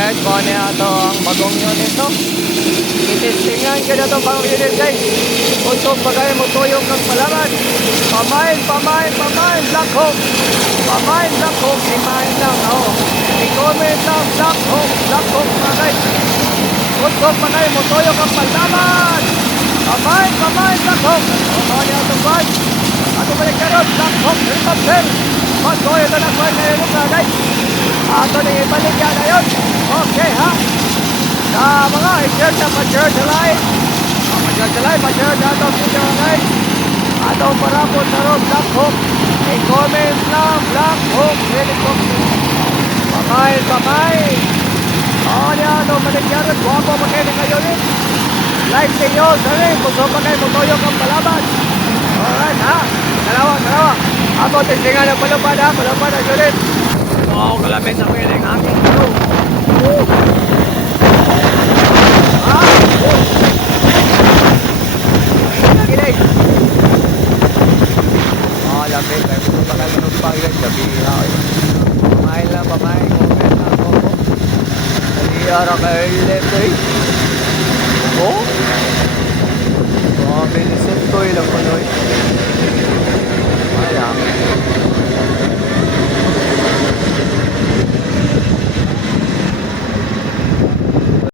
guys, kung ano ito ang bagong unit to. Itistingan ka na ito pang unit guys. Usok pa kayo magtuyok ng palaman. Pamain, Black Hawk. Pamain, Black Hawk. Imain lang, i-comment lang, Black Hawk mga guys. Usok pa kayo magtuyok ng palaman. Pamain, Black Hawk. Kung ano ito guys. Ato balik ka ron, Black Hawk, helicopter. Magtoyo ito ng kwan ngayon mga guys. Ato nang ibalik yan na yun. Okay ha. Sa mga i-share na pa-share sa live. Pa-share na ito video guys. Ato para po sa ron, Black Hawk. I-comment lang, Black Hawk helicopter. Pamay. Oo niya, ito balik yan ron. Guwapo makinig kayo rin. Like sa inyo, sabi, gusto pa kayo magtoyo kang palaban. Alright ha. Dalawa. Ako tingnan na palupad na sulit. Wow, kalapit na pwede ng hangin. Naginig. Lapit. Ay, kung baka manong pagyan, gabi. Pamain lang. Comment na ako. Naliyara kayo yung left eh. Bilisan ko ilang panoy.